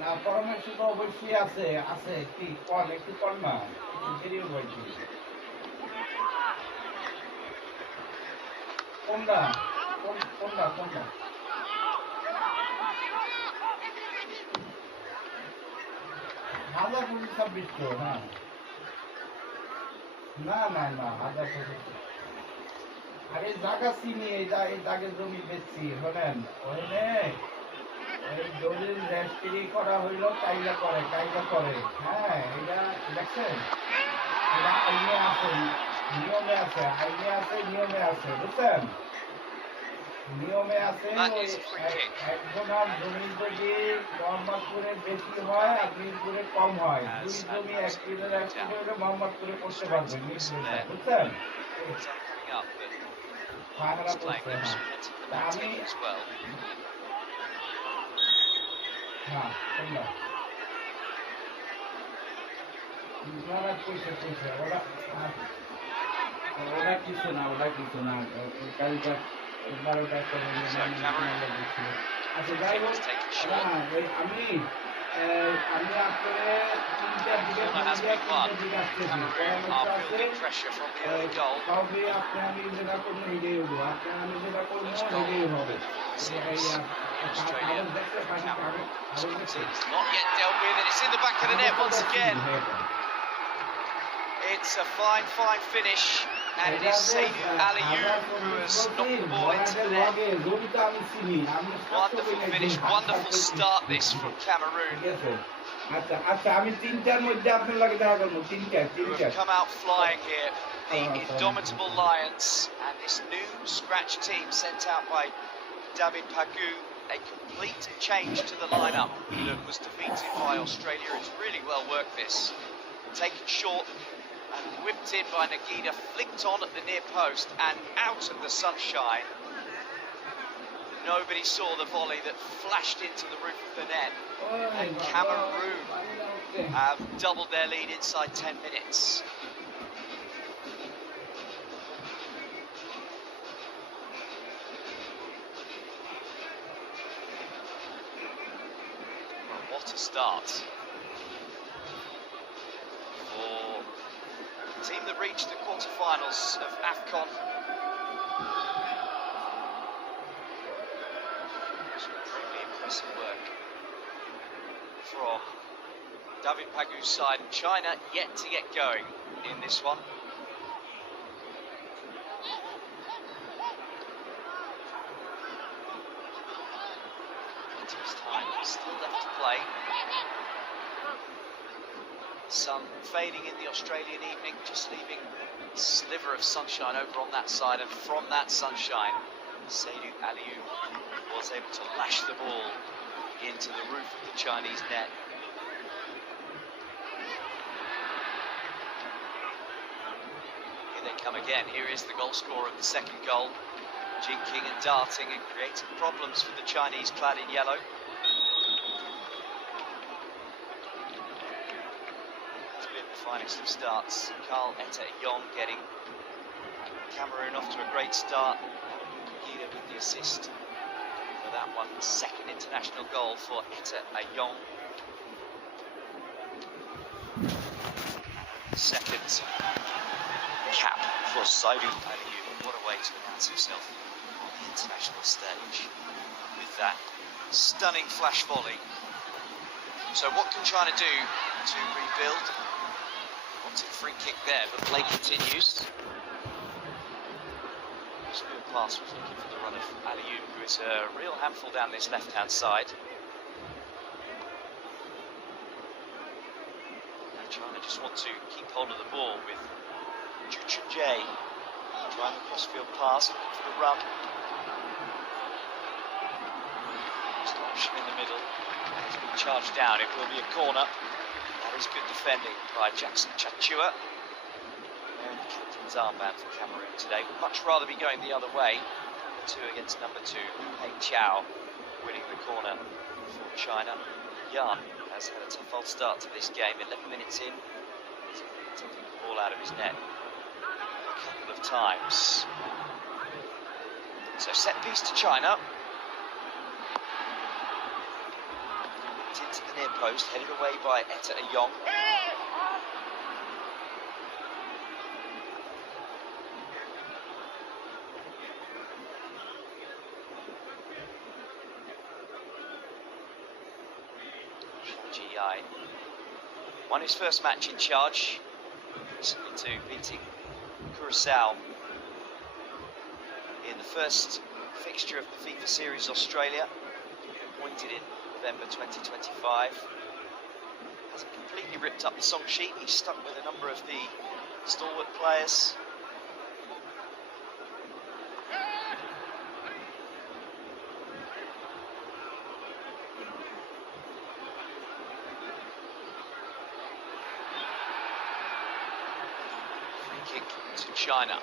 না পরামর্শ তো অবশ্যই আছে আছে কি কল একটু কল না দেরিও বলছি কোনটা কোনটা কোনটা হাজার 26 হ্যাঁ না না না হাজার 26 আরে জায়গা চিনি এই জায়গার জমি বেচছি শোনেন ওখানে এই দলিল রেজিস্ট্রি করা হইলো কাইলা করে হ্যাঁ এটা দেখছেন এটা আইনে আছে নিয়মে আছে বুঝছেন নিয়মে আছে একজনের জমি যদি মোহাম্মদপুরে বেশি হয় আর মিরপুরে কম হয় দুই জমি এক কিলোমিটার মোহাম্মদপুরে করতে পারবেন বুঝছেন আমি হ্যাঁ ওরা কিছু না কালটা 12টা আচ্ছা যাই হোক আমি আপনার 3টার দিকে সবই আপনি আমি যেটা করবো এটাই হবো আমি যেটা করবো এটাই হবে It's a fine finish, and it is Seydou Aliou who has knocked the ball into the net. Wonderful finish, wonderful start this from Cameroon. Who have come out flying here, the indomitable Lions, and this new scratch team sent out by David Pagou. A complete change to the lineup that was defeated by Australia. It's really well worked this. Taken short and whipped in by Nagida, flicked on at the near post and out of the sunshine. Nobody saw the volley that flashed into the roof of the net. And Cameroon have doubled their lead inside 10 minutes. What a start for the team that reached the quarterfinals of AFCON. Extremely impressive work from David Pagou's side. China yet to get going in this one. Still left to play. Sun fading in the Australian evening, just leaving a sliver of sunshine over on that side, and from that sunshine, Seydou Aliou was able to lash the ball into the roof of the Chinese net. Here they come again. Here is the goal scorer of the second goal, jinking and darting and creating problems for the Chinese clad in yellow. Finest of starts. Carl Etta-Yong getting Cameroon off to a great start. Nagida with the assist for that one. Second international goal for Etta-Yong. Second cap for Seydou Aliou. What a way to announce himself on the international stage with that stunning flash volley. So what can China do to rebuild? Free kick there, but play continues. Smooth pass was looking for the run of Aliou, who is a real handful down this left-hand side. China just want to keep hold of the ball with Ju Chun-jae trying the crossfield pass, looking for the run. Just an option in the middle. It's been charged down. It will be a corner. That is good defending by Jackson Chachua. And the captain's armband for Cameroon today. Would much rather be going the other way. Number 2 against number 2. Pei Chao winning the corner for China. Yan has had a tough old start to this game. 11 minutes in. He's taking the ball out of his net a couple of times. So set piece to China. Into the near post, headed away by Etta Ayong. GI won his first match in charge, recently too, beating Curacao in the first fixture of the FIFA Series Australia, appointed in November 2025. Hasn't completely ripped up the song sheet. He's stuck with a number of the stalwart players. Free kick to China.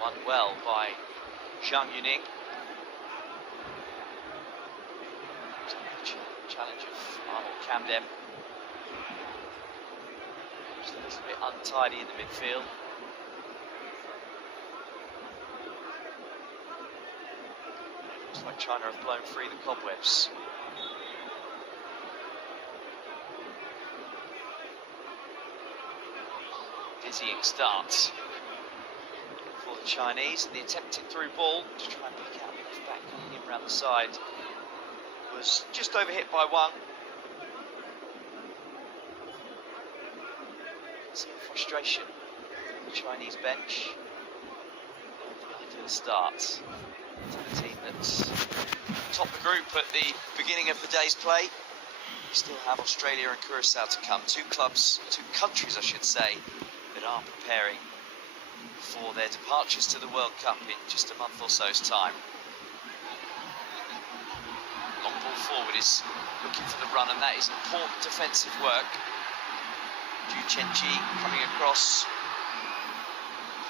Won well by Zhang Yuning. Challenge of Arnold Camden. Just a little bit untidy in the midfield. Looks like China have blown free the cobwebs. Dizzying start for the Chinese, and the attempted through ball to try and pick out the left back coming in around the side was just overhit by Wang. Some frustration on the Chinese bench. Ideal start to the team that's topped the group at the beginning of the day's play. We still have Australia and Curacao to come. Two countries, I should say, that are preparing for their departures to the World Cup in just a month or so's time. Long ball forward is looking for the run, and that is important defensive work. Ju Chenji coming across,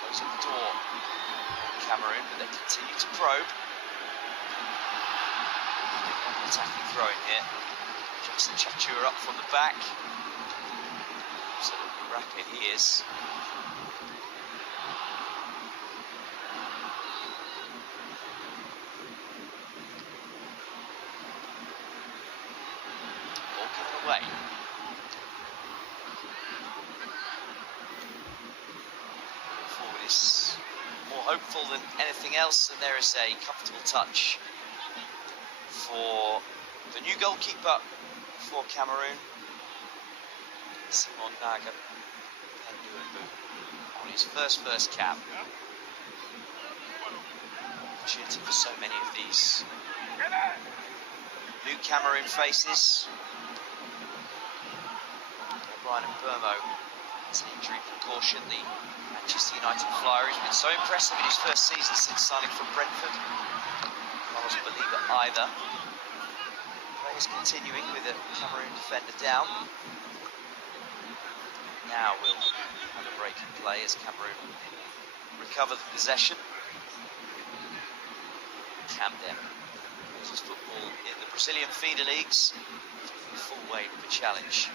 closing the door on Cameroon, but they continue to probe. Attacking throw in here. Jackson Chachua up from the back. Absolutely rapid he is. Away. Forward is more hopeful than anything else, and there is a comfortable touch for the new goalkeeper for Cameroon, Simon Naga on his first cap. Opportunity for so many of these new Cameroon faces. Brian Burmo has an injury precaution. The Manchester United flyer has been so impressive in his first season since signing from Brentford. Carlos believe it either. Players continuing with a Cameroon defender down. Now we'll have a break in play as Cameroon recover the possession. Camden plays his football in the Brazilian feeder leagues. Full weight of a challenge.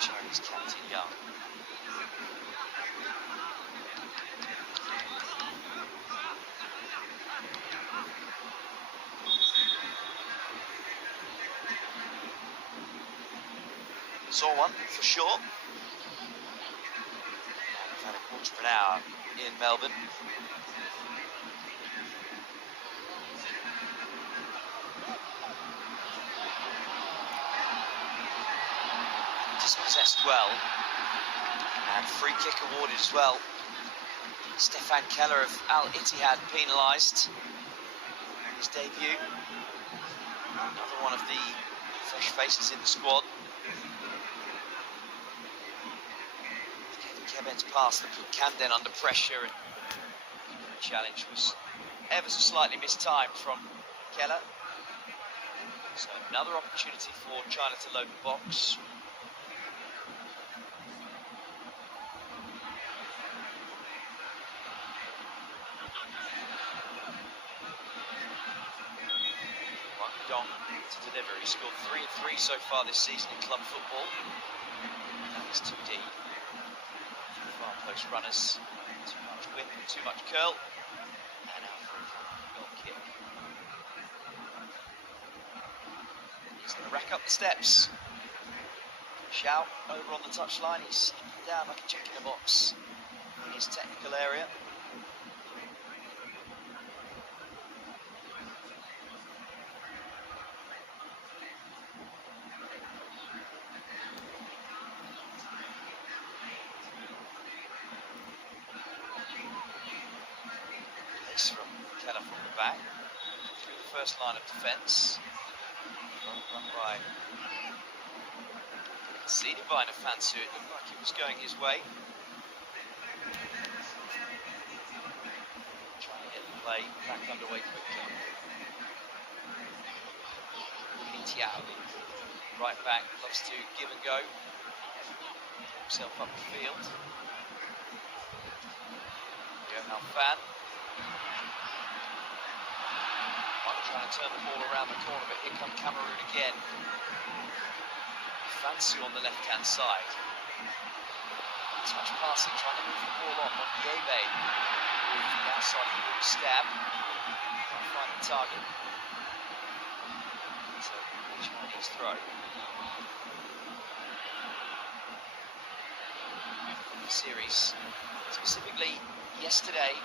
Chinese captain Young. Saw one for sure. We've had a quarter of an hour in Melbourne. Dispossessed well, and free kick awarded as well. Stefan Keller of Al Ittihad penalised in his debut. Another one of the fresh faces in the squad. Kevin's pass that put Camden under pressure, and the challenge was ever so slightly mistimed from Keller. So another opportunity for China to load the box. Wang Dong to deliver. He scored 3 and 3 so far this season in club football. That is too deep. Far post runners. Too much whip, too much curl. And out for a goal kick. He's going to rack up the steps. Xiao over on the touchline. He's down like a chick in a box in his technical area. Pace from Keller from the back through the first line of defence. Run by Divine Afansu. It looked like it was going his way. Trying to get the play back underway quickly. Tiao, right back, loves to give and go. Himself up the field. Johan Fan. Trying to turn the ball around the corner, but here come Cameroon again. Fansu on the left-hand side. Touch passing, trying to move the ball on. Mondiebe with the outside of the ball stab. Can't find the target. So, Chinese throw. The series, specifically yesterday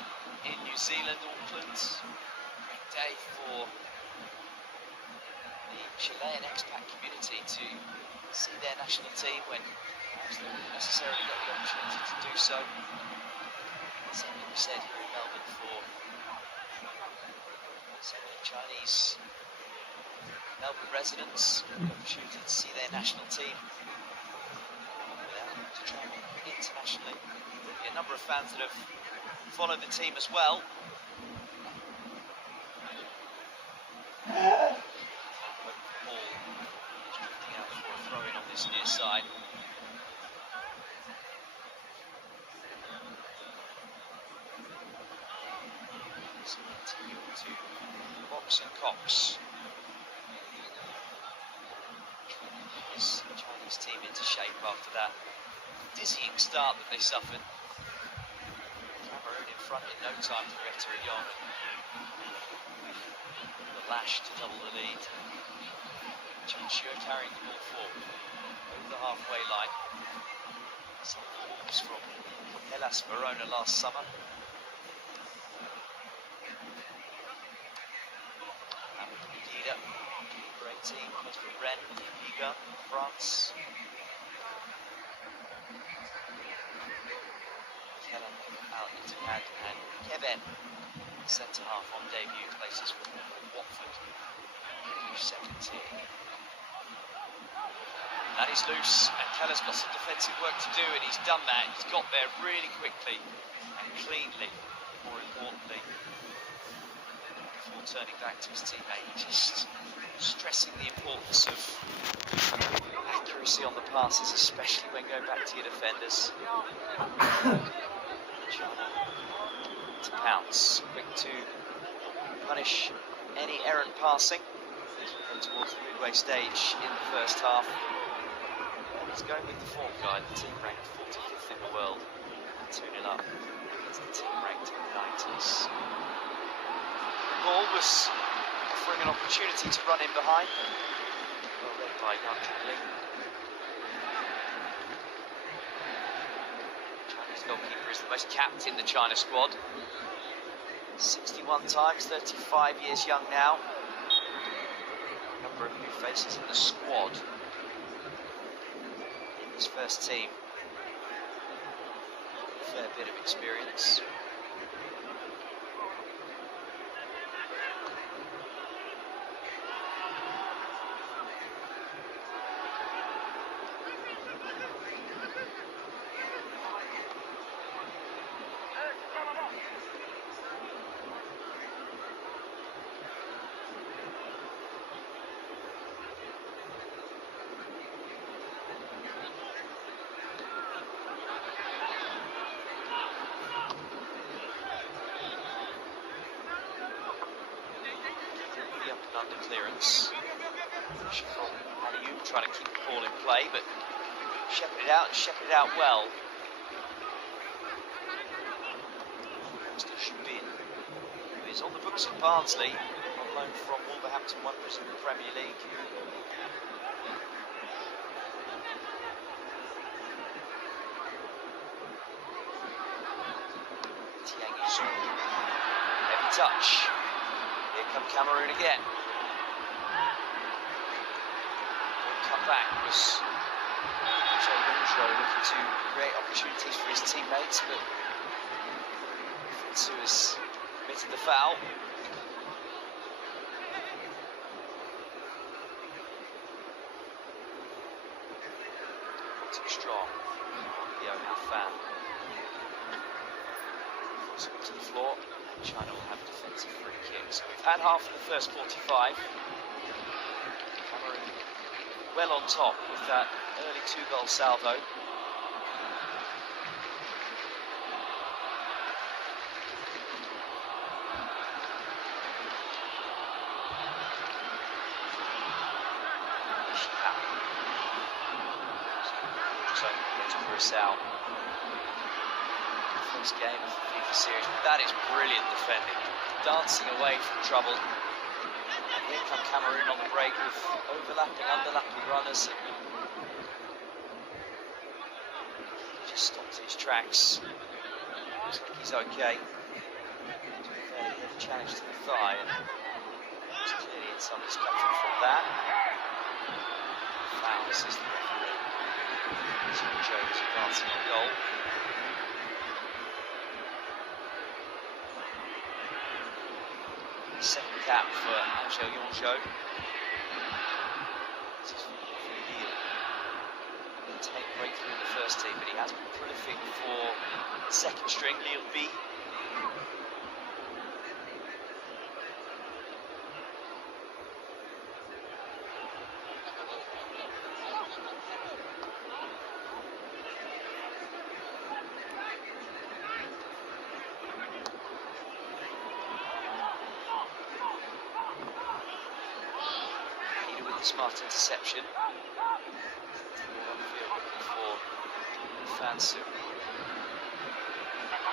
in New Zealand, Auckland. Great day for the Chilean expat community to see their national team when perhaps they wouldn't necessarily get the opportunity to do so. Something we said here in Melbourne for so many Chinese Melbourne residents, the opportunity to see their national team without having to travel internationally. A number of fans that have followed the team as well. Throwing on this near side. So continue to box and Cox. This Chinese team into shape after that dizzying start that they suffered. Cameroon in front in no time for Eterion. The lash to double the lead. Chinchua carrying the ball forward over the halfway line. Some forms from Hellas Verona last summer. Medina, great team, plays for Rennes, Liga, France. Keller out into pad, and Kevin, centre half on debut, places for Watford. Second team. And he's loose, and Keller's got some defensive work to do, and he's done that. He's got there really quickly and cleanly, more importantly, before turning back to his teammate, just stressing the importance of accuracy on the passes, especially when going back to your defenders. China to pounce, quick to punish any errant passing towards the midway stage in the first half. He's going with the form guide, the team ranked 45th in the world, 2-0 up against the team ranked 90s. The ball was offering an opportunity to run in behind, well read by Yang Chunli. Chinese goalkeeper is the most capped in the China squad. 61 times, 35 years young now. Number of new faces in the squad in this first team. A fair bit of experience. under clearance. From Aliou trying to keep the ball in play, but shepherded out well. Mr. Shubin, who is on the books at Barnsley, on loan from Wolverhampton Wanderers in the Premier League. Heavy touch. Here come Cameroon again. Cut back was Joe looking to create opportunities for his teammates, but Fitzu has committed the foul. Too strong. The Oman fan. So to the floor. China will have a defensive free kick. So we've had half of the first 45. Cameroon well on top with that early 2-goal salvo. So it's Curacao. First game of the FIFA series, but that is brilliant defending, dancing away from trouble. And here come Cameroon on the break with underlapping runners. He just stopped his tracks. Looks like he's okay. Fairly heavy challenge to the thigh, and he's clearly in some discomfort from that. Foul, says the referee. Jones advancing on goal. Second cap for Angel Yonjo. This is Lille. Take breakthrough in the first team, but he has been prolific for second string. Lille B. Smart interception. For Fansu.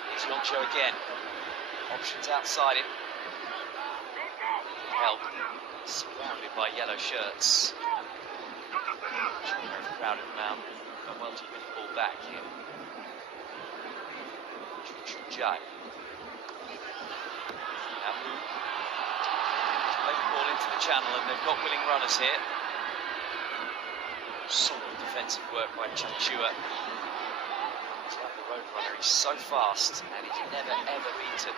Here's Loncho again. Options outside him. Help. Surrounded by yellow shirts. Very proud of him now. Done well to win the ball back here. Jai. Play the ball into the channel, and they've got willing runners here. Solid defensive work by Chanchua. He's like the road runner, he's so fast and he's never ever beaten.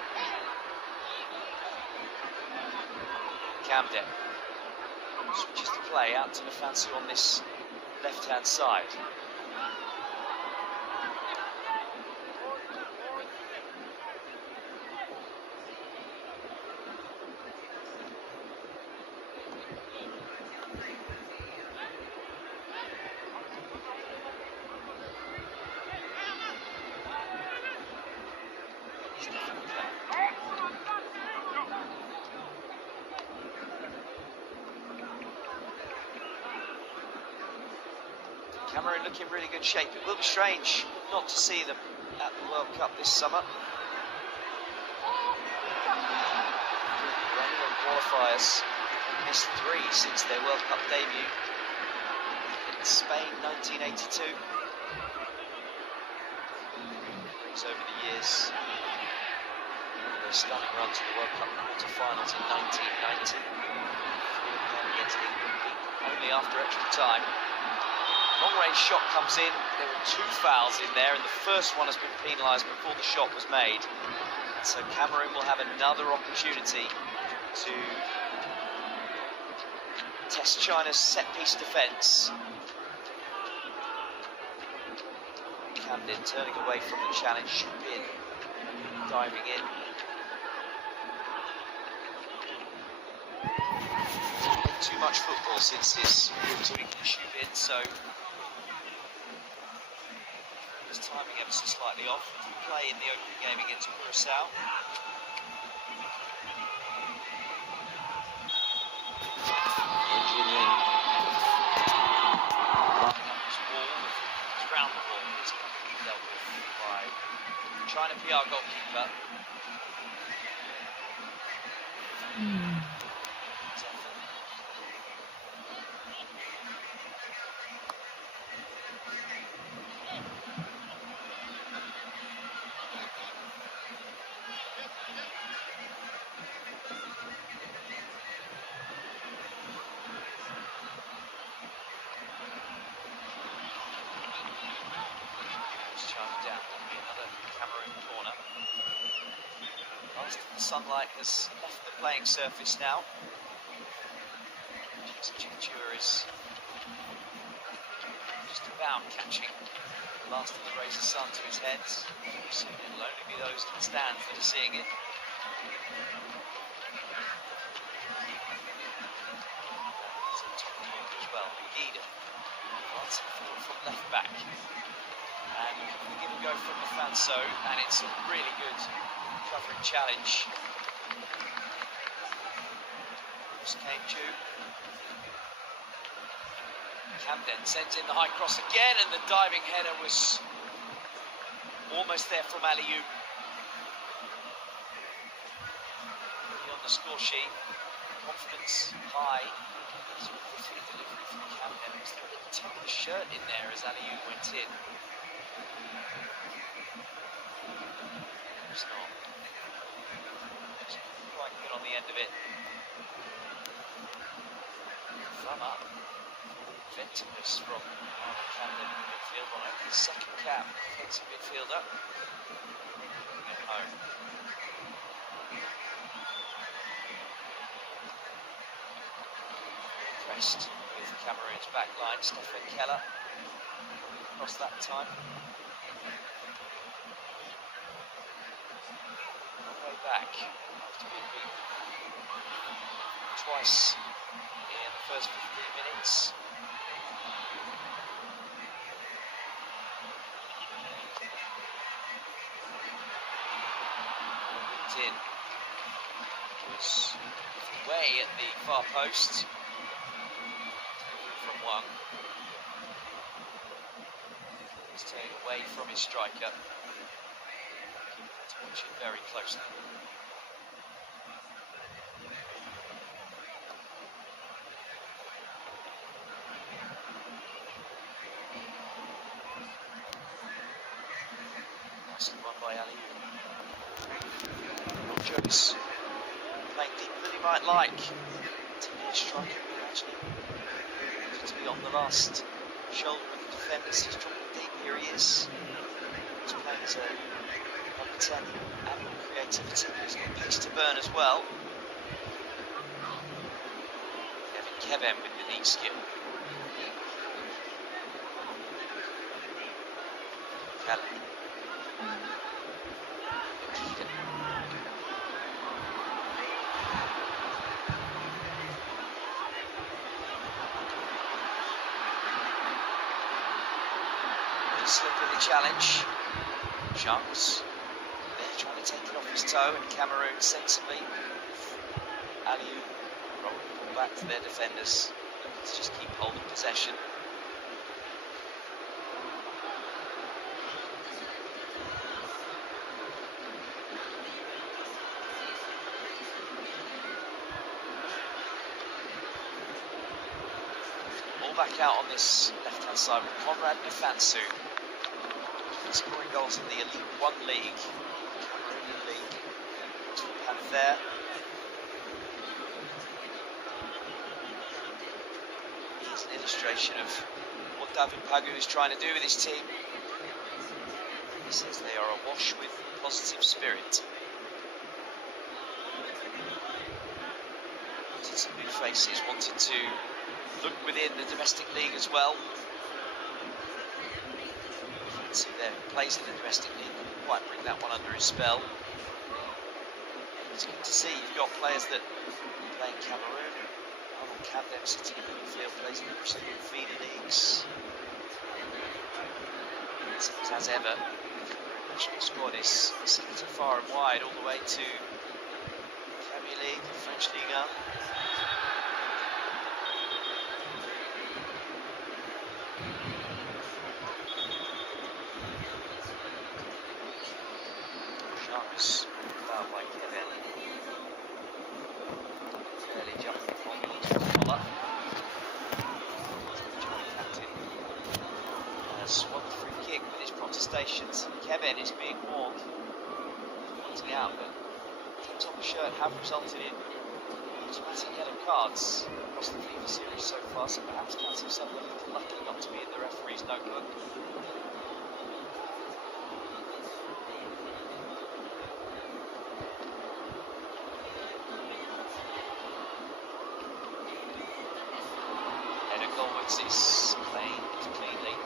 Camden switches the play out to Nafansu on this left-hand side. Cameroon looking in really good shape. It will be strange not to see them at the World Cup this summer. Running on qualifiers, missed 3 since their World Cup debut in Spain 1982. Brings over the years their stunning run to the World Cup quarter-finals in 1990. Against England, only after extra time. Long-range shot comes in. There were 2 fouls in there, and the first one has been penalised before the shot was made. So Cameroon will have another opportunity to test China's set-piece defence. Camden turning away from the challenge. Shubin diving in. Too much football since his tweak in Shubin, so his timing ever so slightly off. Play in the opening game against Curacao. Engineering. This ball, it's round the ball. It's completely dealt with by China PR goalkeeper. Down, another Cameroon corner. Last of the sunlight has left the playing surface now. Chichua is just about catching the last of the razor sun to his head. Soon it'll only be those in the stands that are seeing it. It's a top corner as well. Gida runs forward from left back. And we give a go from the Fanso, and it's a really good covering challenge. Came to Camden, sends in the high cross again, and the diving header was almost there from Aliou. On the score sheet, confidence high. Delivery from Camden. It was a little tuck of the shirt in there as Aliou went in. It's not quite good on the end of it. Thumb up. Inventiveness from Camden midfield on his second cap. Defensive midfielder. Bringing it home. Pressed with Cameroon's back line. Stephen Keller across that time. Back after being beaten twice in the first 15 minutes. Whipped in. Was way at the far post. From one. He's taken away from his striker. Watch it very closely. Nicely won by Aliou. Jones playing deeper than he might like. Teenage striker who actually wanted to be on the last shoulder of the defenders. He's dropping deep. Here he is. He's playing as a number 10, adding creativity. He's got pace to burn as well. Kevin with the neat skill. Kelly. Slip of the challenge. Sharks there trying to take it off his toe, and Cameroon sensibly. Aliou rolling the ball back to their defenders. Let's just keep holding possession. All back out on this left-hand side with Conrad Nfansu. Scoring goals in the Elite One League, Cameroonian League. Panther. Here's an illustration of what David Pagu is trying to do with his team. He says they are awash with positive spirit. Wanted some new faces, wanted to look within the domestic league as well. See their plays in the domestic league, couldn't quite bring that one under his spell. It's good to see you've got players that play in Cameroon. Arnold Camden sitting in the midfield, plays in the Brazilian feeder leagues. As ever, the national squad is sector far and wide, all the way to Premier League, French Ligue 1. stations. Kevin is being warned. Pointing out that teams on the shirt have resulted in automatic yellow cards across the FIFA series so far, so perhaps counts himself a little lucky not to be in the referee's notebook. Header goalwards is claimed cleanly.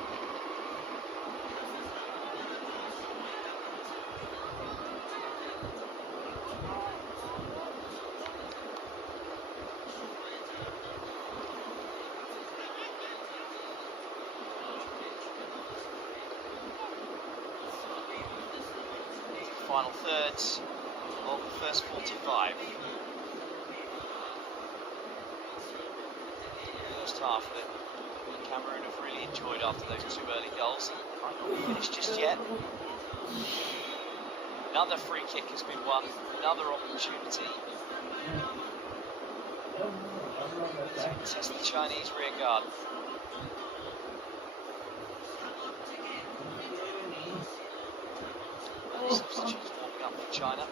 Final third of the first 45. First half that Cameroon have really enjoyed after those two early goals. Might not be finished just yet. Another free kick has been won, another opportunity to test the Chinese rear guard. Substitutes warming up for China.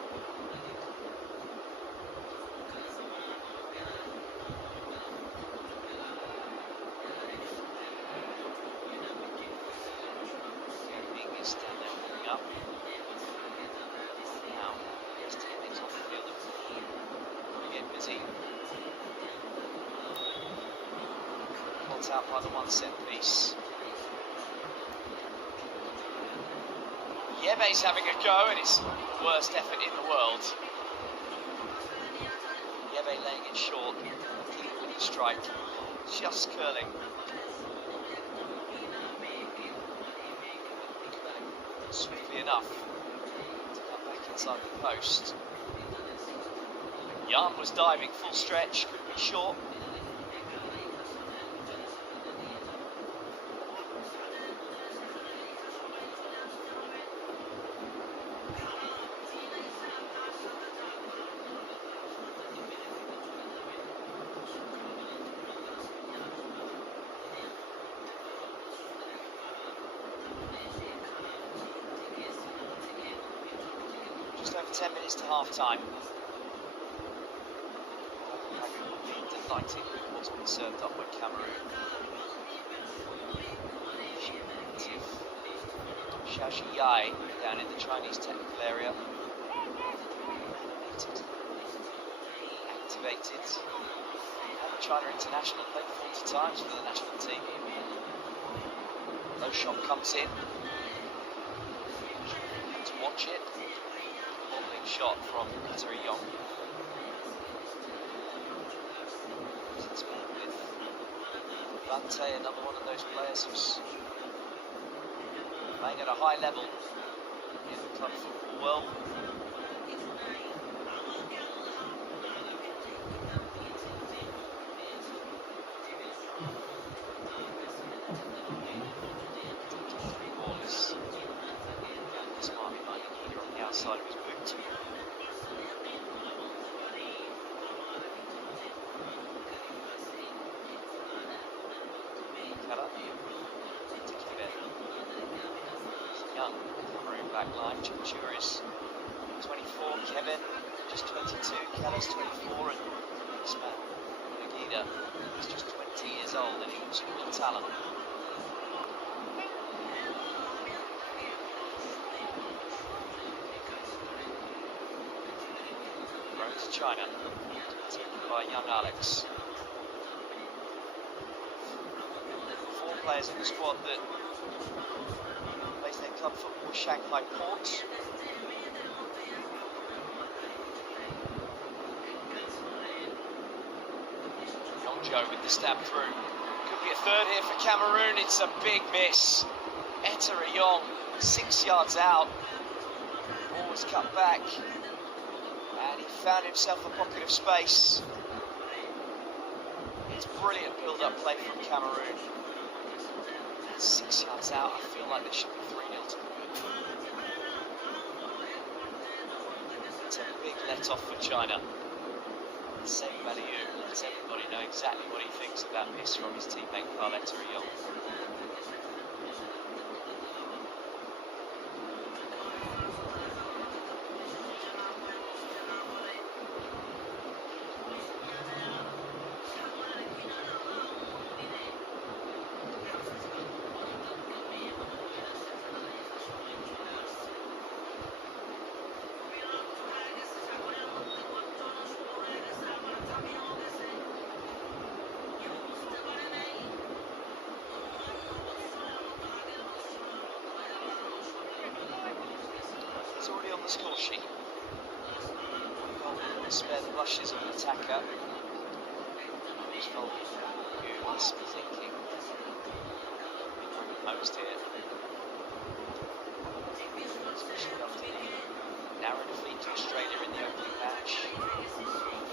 Ming is down there warming up. Now, his teammates on the field are getting busy. Caught out by the one set piece. Yebe's having a go, and it's worst effort in the world. Yebe laying it short, keeping with the strike, just curling. Swiftly enough to come back inside the post. Young was diving full stretch, could be short. Just over 10 minutes to half time. Delighted with what's been served up by Cameroon. Xiaoxi Yai down in the Chinese technical area. Activated. And China international, played 40 times for the national team. Low shot comes in. To watch it. Wobbling shot from Yong. It's been with Bante, another one of those players who's playing at a high level in the club football world. Ball is smartly minding here on the outside of his boot. Young, Cameroon back line. Chimchura is 24, Kevin just 22, Keller's 24, and this man, Nagida, is just 20 years old, and he was full of talent. Thrown to China, taken by young Alex. 4 players in the squad that plays their club football with Shanghai Port. Yongjo with the stab through. Could be a third here for Cameroon. It's a big miss. Yong, 6 yards out. Ball was cut back. And he found himself a pocket of space. It's brilliant build-up play from Cameroon. 6 yards out, I feel like there should be 3-0 to the good. It's a big let-off for China. Same Baliu lets everybody know exactly what he thinks of that miss from his teammate Yong. the score sheet. Spare the rushes of an attacker. Who must be thinking most here. Especially after the narrow defeat to Australia in the opening match.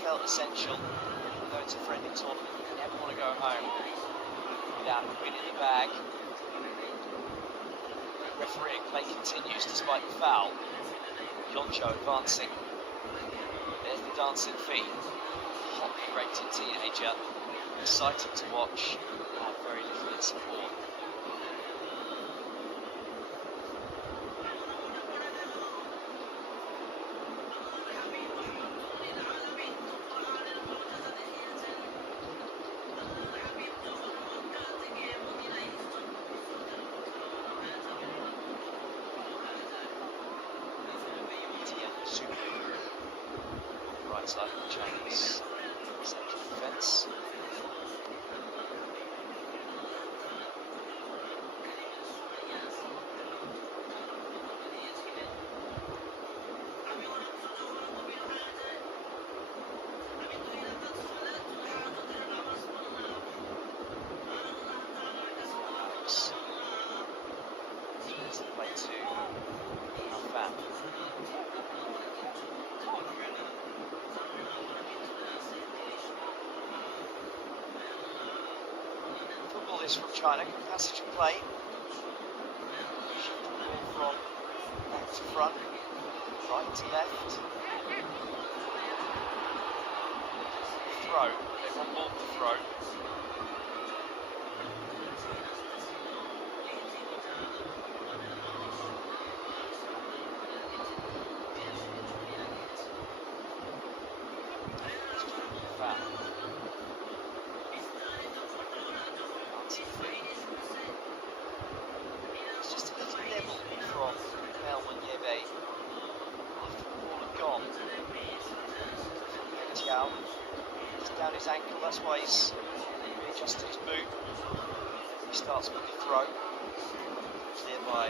Felt essential, although it's a friendly tournament, you never want to go home without a win in the bag. Refereeing play continues despite the foul. Yoncho advancing. There's the dancing feet. Hotly rated teenager. Exciting to watch. And very little in support. Right side of the Chinese central defence. Let's play to Fan. Football is from China, passage of play. Shoot the ball from back to front, right to left. Throw, they want more than the throw. It's just a little nibble from Melman Yebe after the ball had gone. Tiao, it's down his ankle, that's why he's readjusted his boot. He starts with the throw, cleared by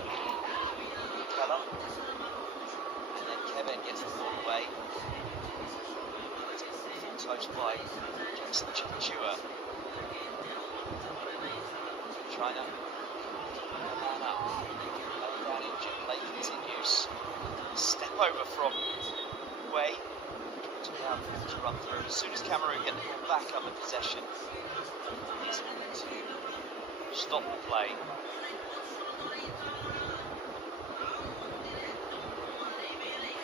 Keller, and then Kevin gets the ball away. Full toast by Jackson Chipachua. China, man up, laying down injured, play continues. Step over from Wei, to now to run through. As soon as Cameroon get the ball back under possession, he's going to stop the play.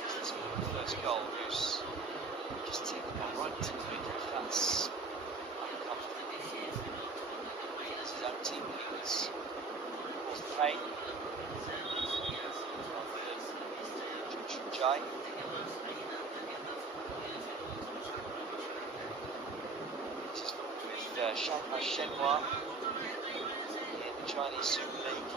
This is the first goal, who's just taken the ball right to the middle. That's uncomfortable. His own team leaders caused the pain. Jai. This is with Shanghai Shenhua in the Chinese Super League.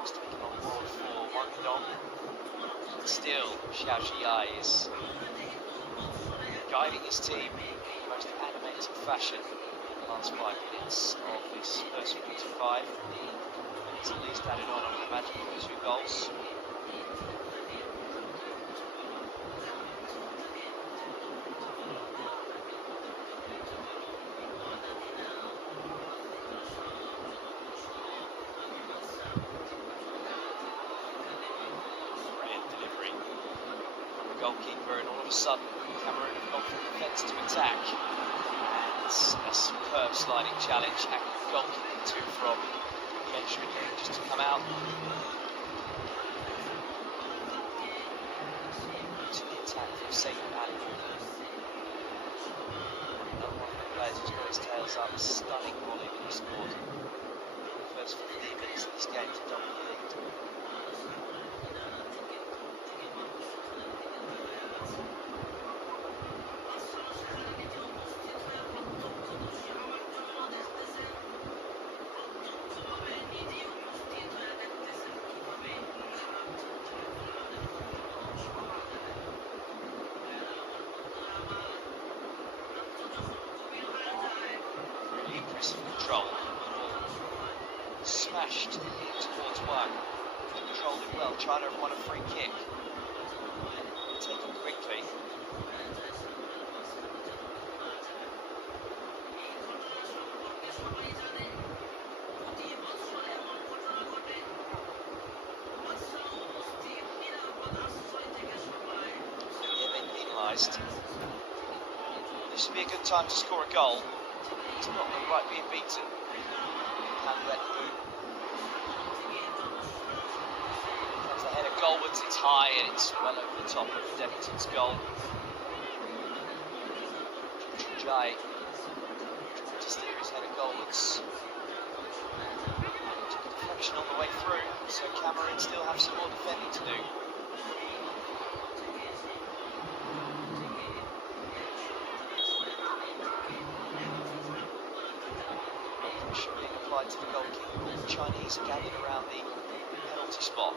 Just taken on board for Wang Dong. Still, Xiao Zhiyai is guiding his team in the most animated fashion in the last 5 minutes of this first 45. He's at least added on, I would imagine, 2 goals. Goalkeeper, and all of a sudden Cameroon have gone from defence to attack, and it's a superb sliding challenge. Accurate goalkeeping too from Benjamin just to come out to the attack from Satan Ali. Another one of the players who's got his tails up. Stunning volley that he scored in the first 15 minutes of this game to double the lead. China have won a free kick. Taken quickly. Yeah, they penalised. This would be a good time to score a goal. It's not look like being beaten. And let move. Comes the header goalwards, it's high and it's well over the top of Devonton's goal. Jai to steer his header goalwards. Took a deflection on the way through, so Cameroon still have some more defending to do. Pressure being applied to the goalkeeper. All the Chinese are gathered around the penalty spot.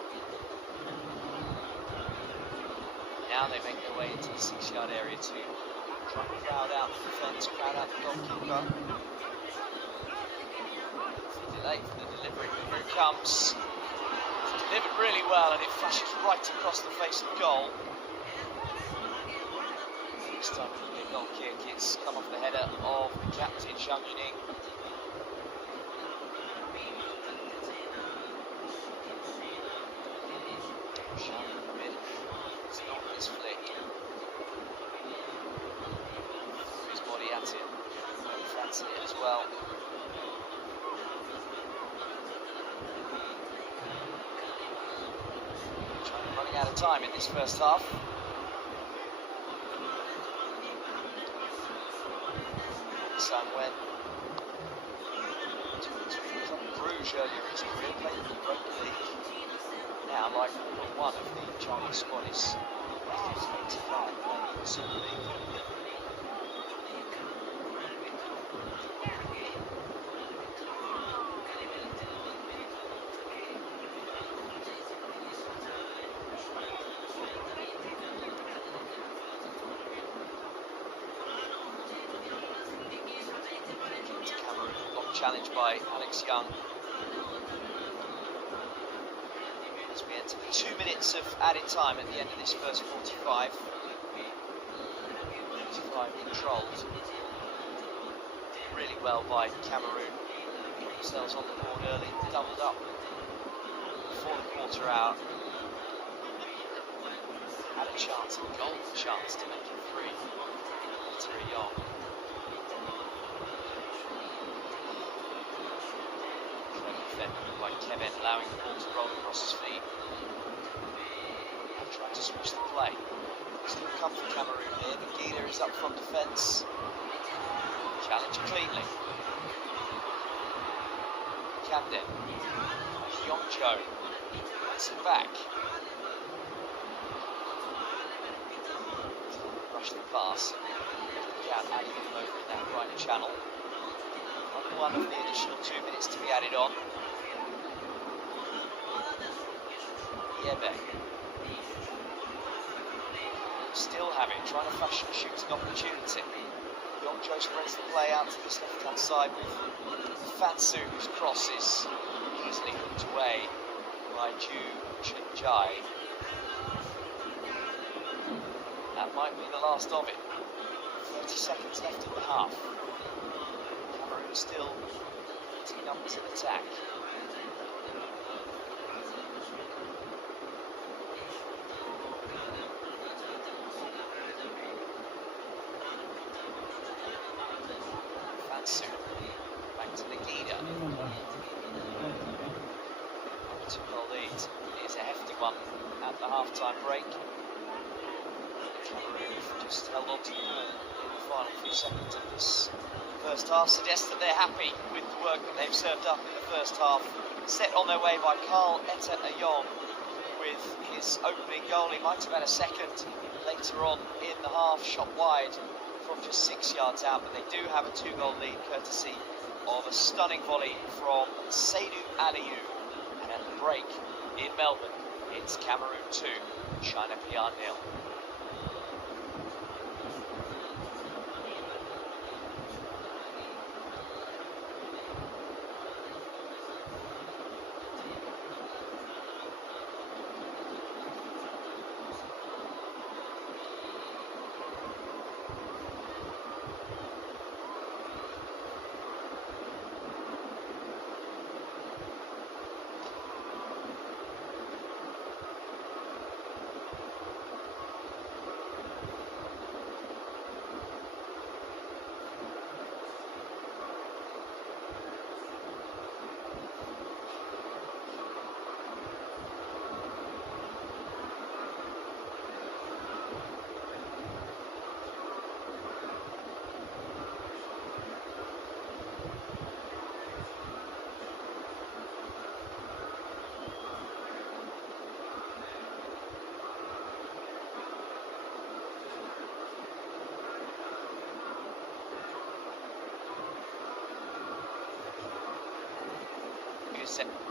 Now they make their way into the 6-yard area to try and crowd out the defence, crowd out the goalkeeper. Delay for the delivery, here it comes. It's delivered really well and it flashes right across the face of goal. This time it'll be a goal kick. It's come off the header of captain Zhang Yuning. It's not his flick. His body at it. He fancies it as well. Running out of time in this first half. Sun went to Bruges earlier in his career, played in the Europa League. Now, like number one of the Chinese squad is 85 playing in the Super League. Challenged by Alex Young. As we enter 2 minutes of added time at the end of this first 45. 45 controlled really well by Cameroon. Got themselves on the board early, doubled up before the quarter out. Had a chance, a golden chance to make it 3. Young. By Kevin, allowing the ball to roll across his feet and trying to switch the play. Still come for Cameroon here. Nagida is up front defence. Challenge cleanly. Camden. Yongjo. Puts it back. Rush the pass. Without adding him over in that right channel. One of the additional 2 minutes to be added on. Yebe. Still have it, trying to fashion a shooting opportunity. Yongjo spreads the play out to this left-hand side with Fansu, whose cross is easily hooked away by Ju Chenjai. That might be the last of it. 30 seconds left in the half. Cameroon still putting numbers in attack. Fansu, back to Nagida. 2-goal lead. It is a hefty one at the half-time break. Cameroon have just held on to the ball in the final few seconds of this first half. Suggests that they're happy with the work that they've served up in the first half. Set on their way by Carl Etta Ayong with his opening goal. He might have had a second later on in the half, shot wide from just 6 yards out, but they do have a 2-goal lead courtesy of a stunning volley from Seydou Aliou. And at the break in Melbourne, it's Cameroon 2, China PR 0. opposite.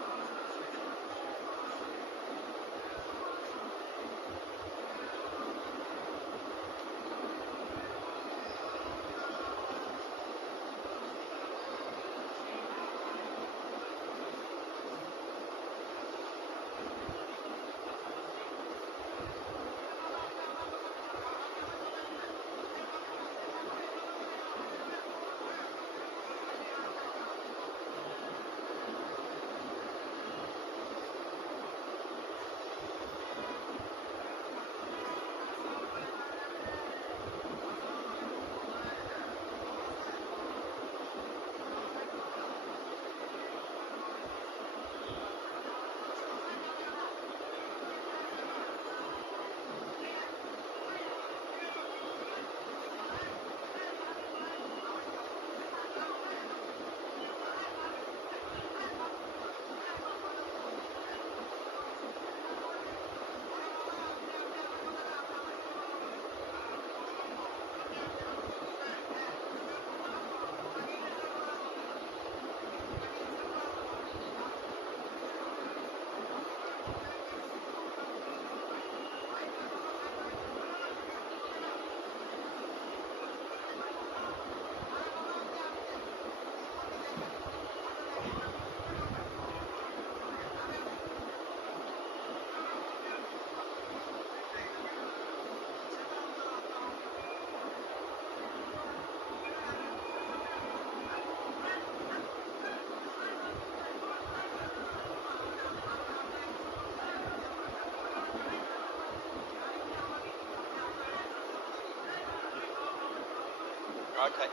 Okay.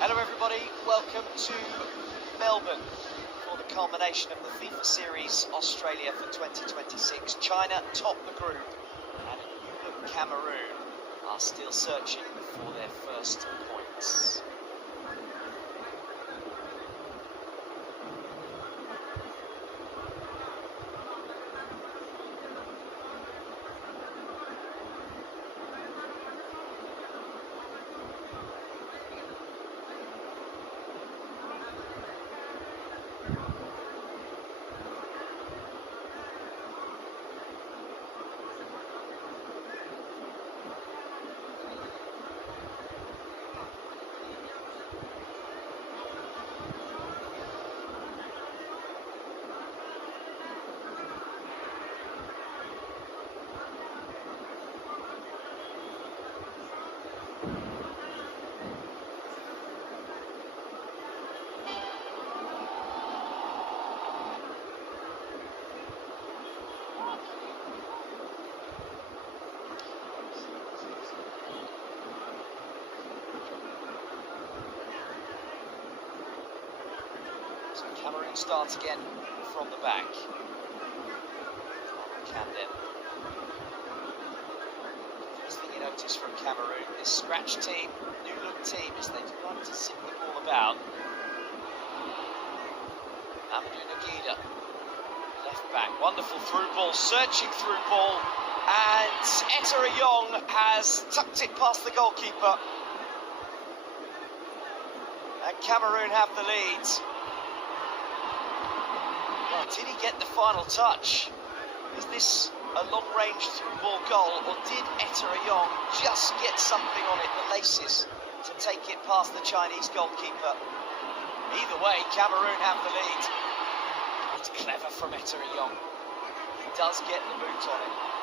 Hello everybody, welcome to Melbourne for the culmination of the FIFA Series Australia for 2026. China top the group and a new look Cameroon are still searching for their first points. Cameroon starts again from the back. Camden. First thing you notice from Cameroon, this scratch team, new look team, is they do like to zip the ball about. Amadou Nagida, left back, wonderful through ball, searching through ball, and Etera Yong has tucked it past the goalkeeper. And Cameroon have the lead. Did he get the final touch? Is this a long-range through-ball goal, or did Etera Yong just get something on it, the laces, to take it past the Chinese goalkeeper? Either way, Cameroon have the lead. It's clever from Etera Yong. He does get the boot on it.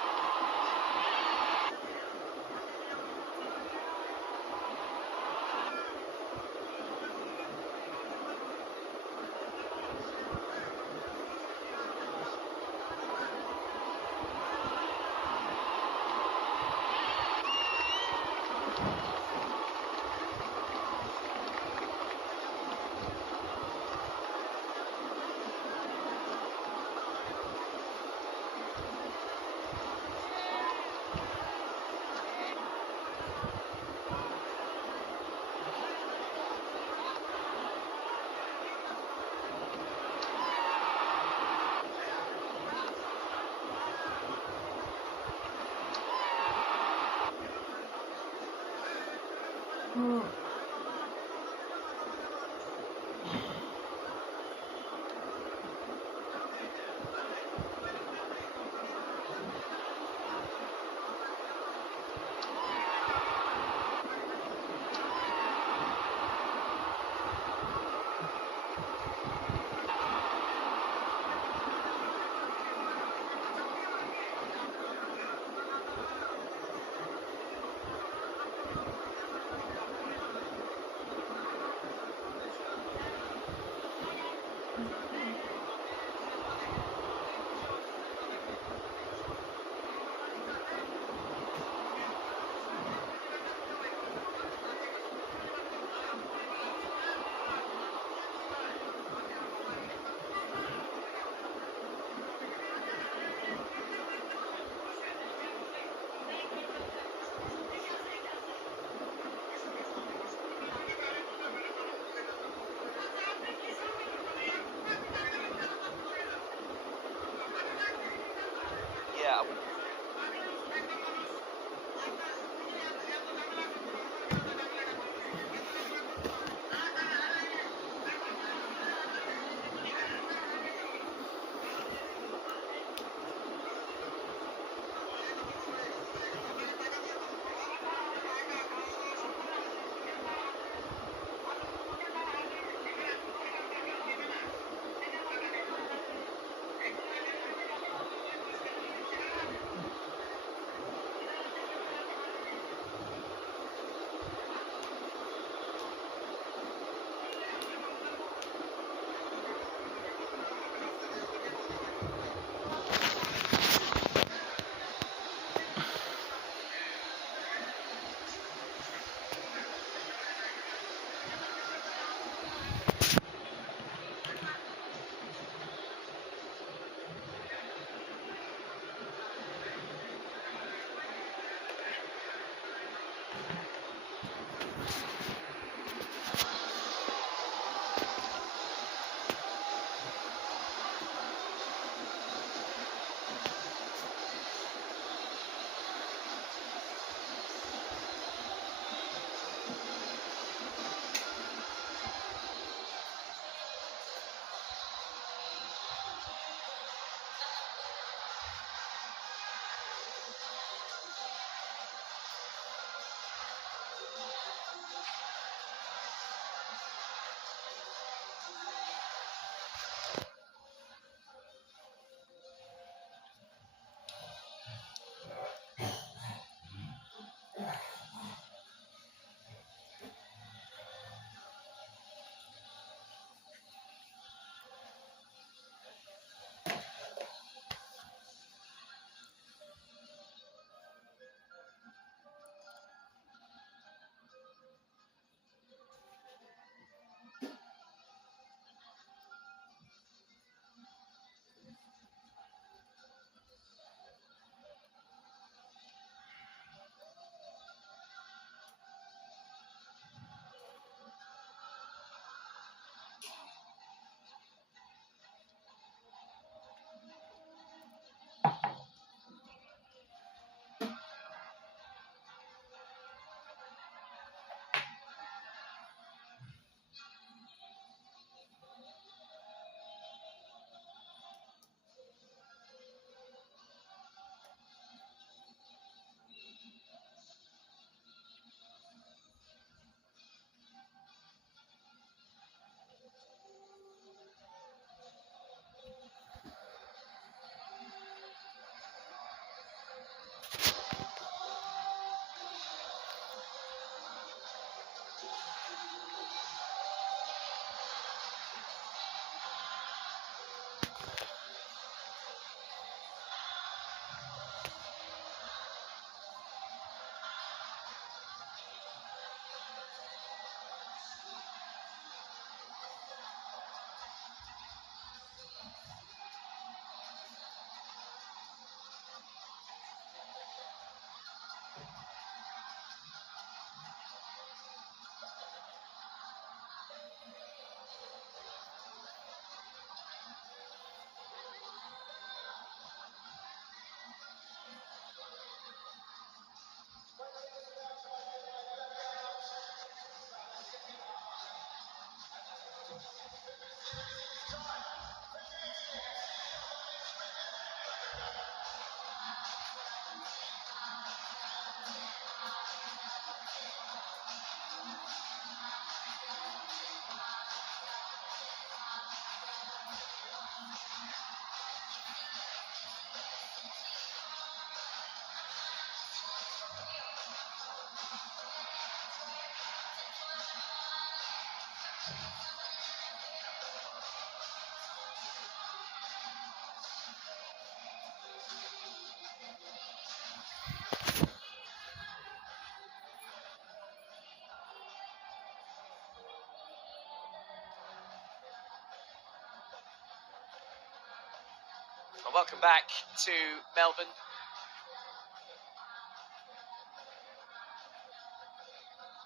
Well, welcome back to Melbourne.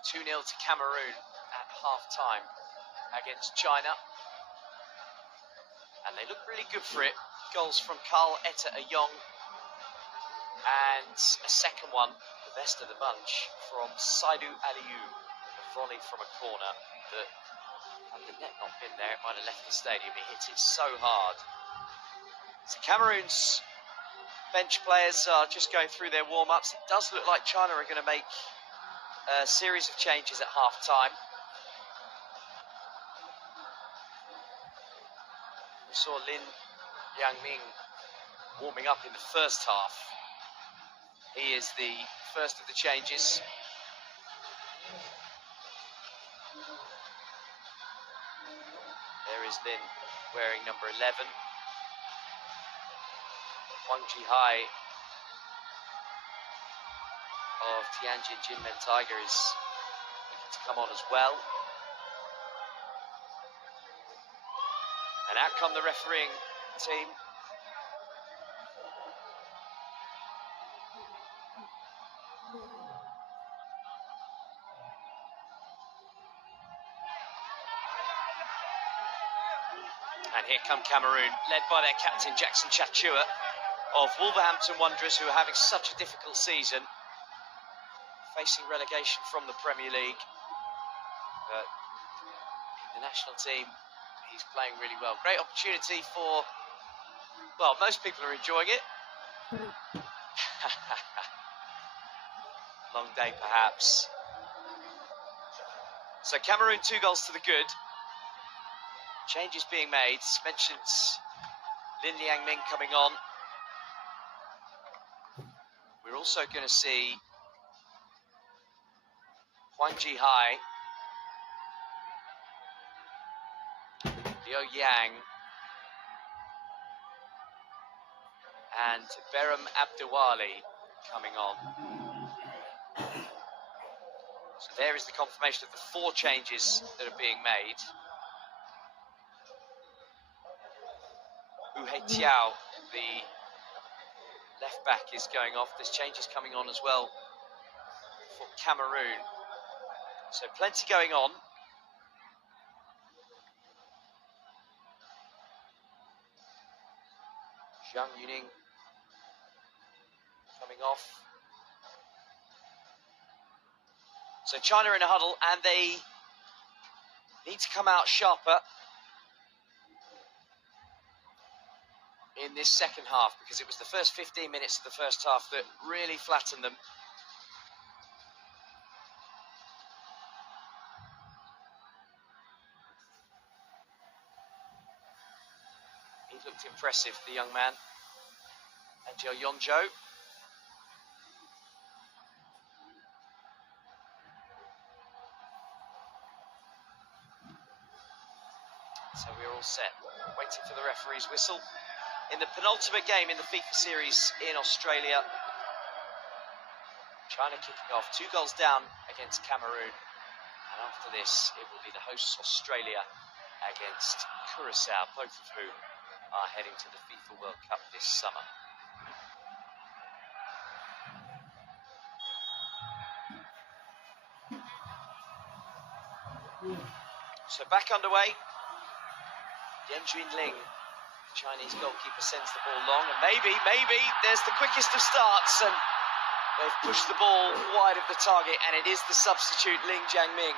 Two 0 to Cameroon at half-time against China. And they look really good for it. Goals from Carl Etta-Ayong. And a second one, the best of the bunch, from Saidou Aliou. A volley from a corner that, had the net not been there, it might have left the stadium. He hit it so hard. So Cameroon's bench players are just going through their warm-ups. It does look like China are going to make a series of changes at half-time. We saw Lin Yangming warming up in the first half. He is the first of the changes. There is Lin wearing number 11. Wang Jihai of Tianjin Jinmen Tiger is looking to come on as well. And out come the refereeing team. And here come Cameroon, led by their captain Jackson Chachua of Wolverhampton Wanderers, who are having such a difficult season, facing relegation from the Premier League. But in the national team, he's playing really well. Great opportunity for, well, most people are enjoying it. Long day, perhaps. So Cameroon 2 goals to the good. Changes being made. Mentioned Lin Yangming coming on. We're also going to see Wang Jihai, Liu Yang, and Beram Abdewali coming on. So there is the confirmation of the 4 changes that are being made. Wu Hei-Tiao, the left back, is going off. There's changes coming on as well for Cameroon. So plenty going on. Zhang Yuning coming off. So China in a huddle, and they need to come out sharper in this second half, because it was the first 15 minutes of the first half that really flattened them. He looked impressive, the young man, Angel Yonjo. So we're all set, waiting for the referee's whistle. In the penultimate game in the FIFA series in Australia, China kicking off 2 goals down against Cameroon. And after this, it will be the hosts Australia against Curacao, both of whom are heading to the FIFA World Cup this summer. So back underway. Yan Junling, Chinese goalkeeper, sends the ball long, and maybe there's the quickest of starts, and they've pushed the ball wide of the target, and it is the substitute Lin Jiangming,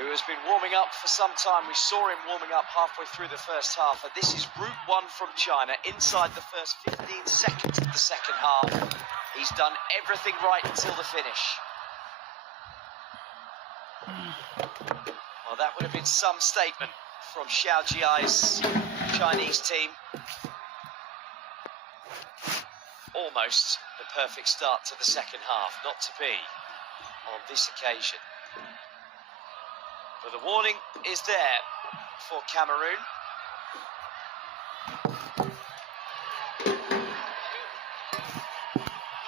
who has been warming up for some time. We saw him warming up halfway through the first half, and this is route 1 from China inside the first 15 seconds of the second half. He's done everything right until the finish. Well, that would have been some statement from Xiao Jiai's Chinese team. Almost the perfect start to the second half, not to be on this occasion. But the warning is there for Cameroon.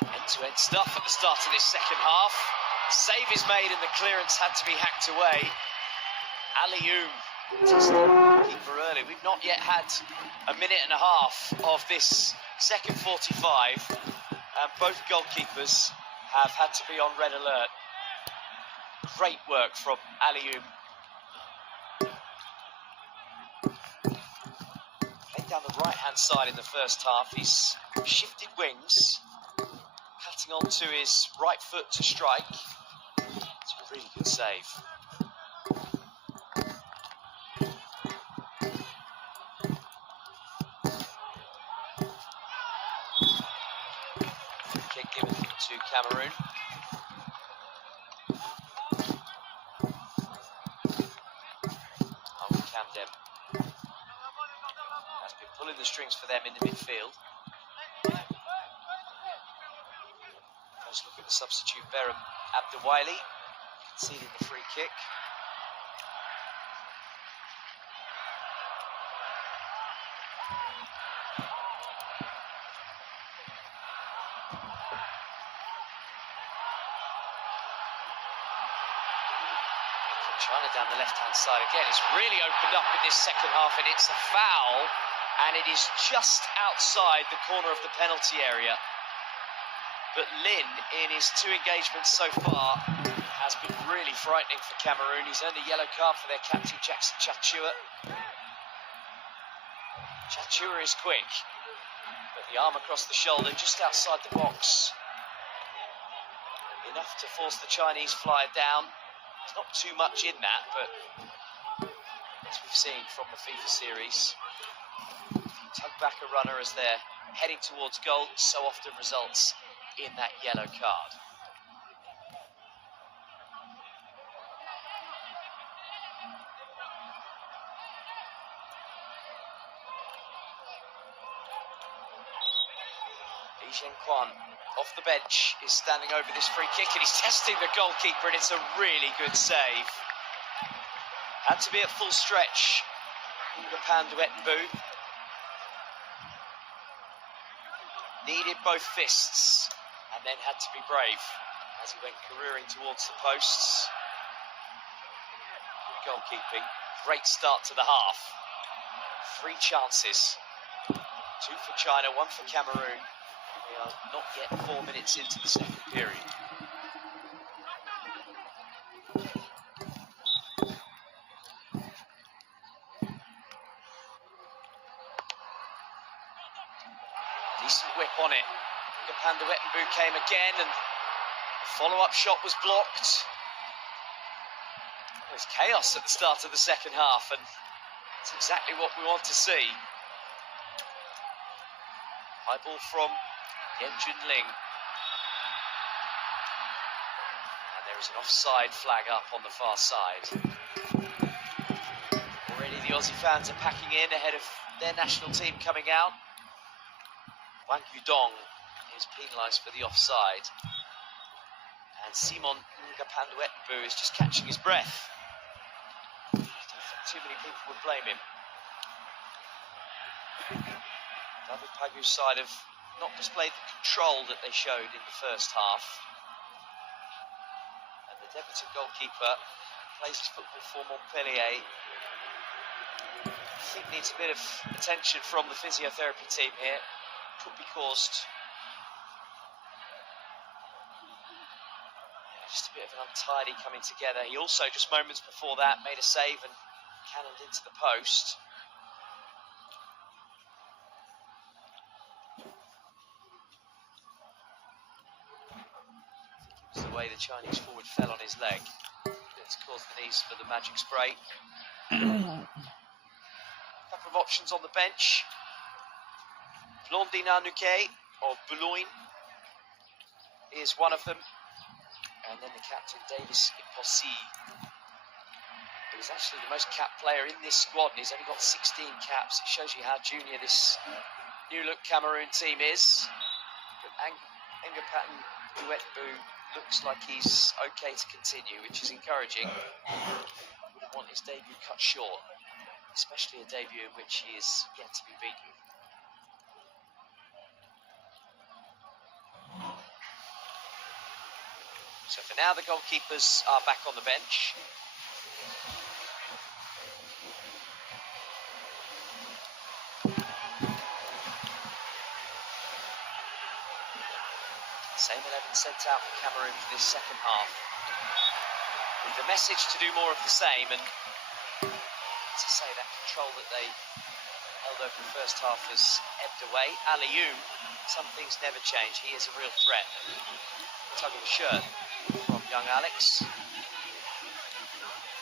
End-to-end stuff at the start of this second half. Save is made and the clearance had to be hacked away. Aliou, just the keeper early. early. We've not yet had a minute and a half of this second 45, and both goalkeepers have had to be on red alert. Great work from Alioum. Played down the right-hand side in the first half. He's shifted wings, cutting onto his right foot to strike. It's a really good save. Kick given to Cameroon. Camden has been pulling the strings for them in the midfield. Let's look at the substitute, Berham Abdewali, conceding the free kick. China down the left-hand side again. It's really opened up in this second half, and it's a foul, and it is just outside the corner of the penalty area. But Lin, in his 2 engagements so far, has been really frightening for Cameroon. He's earned a yellow card for their captain, Jackson Chachua. Chachua is quick, but the arm across the shoulder just outside the box. Enough to force the Chinese flyer down. There's not too much in that, but as we've seen from the FIFA series, tug back a runner as they're heading towards goal so often results in that yellow card. Li Zhengquan off the bench is standing over this free kick, and he's testing the goalkeeper, and it's a really good save. Had to be at full stretch. Panduetbu needed both fists and then had to be brave as he went careering towards the posts. Good goalkeeping. Great start to the half. 3 chances. 2 for China, 1 for Cameroon. We are not yet 4 minutes into the second period. Decent whip on it. Panduetbu came again, and the follow-up shot was blocked. There was chaos at the start of the second half, and it's exactly what we want to see. High ball from Yen Junling. And there is an offside flag up on the far side. Already the Aussie fans are packing in ahead of their national team coming out. Wang Yudong is penalised for the offside. And Simon Panduetbu is just catching his breath. I don't think too many people would blame him. David Pagu's side have not displayed the control that they showed in the first half. And the debutant goalkeeper plays his football for Montpellier. I think needs a bit of attention from the physiotherapy team here. Could be caused just a bit of an untidy coming together. He also, just moments before that, made a save and cannoned into the post. The way the Chinese forward fell on his leg, it's caused the knees for the magic spray. A couple of options on the bench. Blondina Nuke, or Boulogne, is one of them. And then the captain, Davis Impossible. He was actually the most capped player in this squad, and he's only got 16 caps. It shows you how junior this new-look Cameroon team is. But Panduetbu looks like he's okay to continue, which is encouraging. Wouldn't want his debut cut short, especially a debut in which he is yet to be beaten. So for now, the goalkeepers are back on the bench. Same 11 sent out for Cameroon for this second half, with the message to do more of the same, and to say that control that they held over the first half has ebbed away. Aliou, some things never change. He is a real threat. Tug of the shirt from young Alex